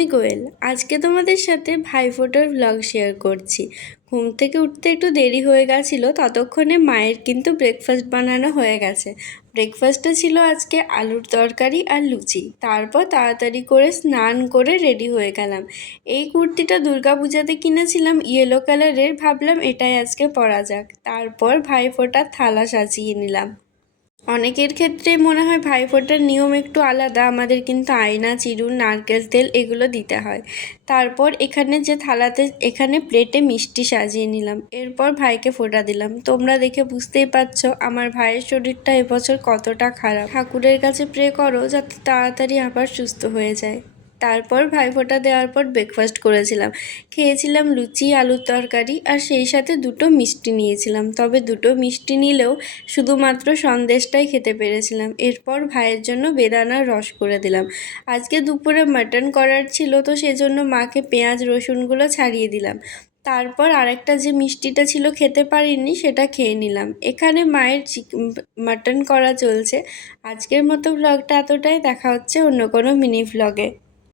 আমি কোয়েল। আজকে তোমাদের সাথে ভাইফোঁটার ভ্লগ শেয়ার করছি। ঘুম থেকে উঠতে একটু দেরি হয়ে গেছিলো, ততক্ষণে মায়ের কিন্তু ব্রেকফাস্ট বানানো হয়ে গেছে। ব্রেকফাস্টে ছিল আজকে আলুর তরকারি আর লুচি। তারপর তাড়াতাড়ি করে স্নান করে রেডি হয়ে গেলাম। এই কুর্তিটা দুর্গাপূজাতে কিনেছিলাম, ইয়েলো কালারের, ভাবলাম এটাই আজকে পরা যাক। তারপর ভাইফোঁটার থালা সাজিয়ে নিলাম। অনেকের ক্ষেত্রে মনে হয় ভাইফোঁটার নিয়ম একটু আলাদা, আমাদের কিন্তু আয়না, চিরুন, নারকেল তেল এগুলো দিতে হয়। তারপর এখানে যে থালাতে, এখানে প্লেটে মিষ্টি সাজিয়ে নিলাম। এরপর ভাইকে ফোঁটা দিলাম। তোমরা দেখে বুঝতেই পারছো আমার ভাইয়ের শরীরটা এবছর কতটা খারাপ। ঠাকুরের কাছে প্রে করো যাতে তাড়াতাড়ি আবার সুস্থ হয়ে যায়। তারপর ভাইফোঁটা দেওয়ার পর ব্রেকফাস্ট করেছিলাম। খেয়েছিলাম লুচি, আলুর তরকারি আর সেই সাথে দুটো মিষ্টি নিয়েছিলাম। তবে দুটো মিষ্টি নিলেও শুধুমাত্র সন্দেশটাই খেতে পেরেছিলাম। এরপর ভাইয়ের জন্য বেদানার রস করে দিলাম। আজকে দুপুরে মাটন করার ছিল, তো সেজন্য মাকে পেঁয়াজ রসুনগুলো ছাড়িয়ে দিলাম। তারপর আরেকটা যে মিষ্টিটা ছিল খেতে পারিনি, সেটা খেয়ে নিলাম। এখানে মায়ের মাটন করা চলছে। আজকের মতো ভ্লগটা এতটাই। দেখা হচ্ছে অন্য কোনো মিনি ভ্লগে।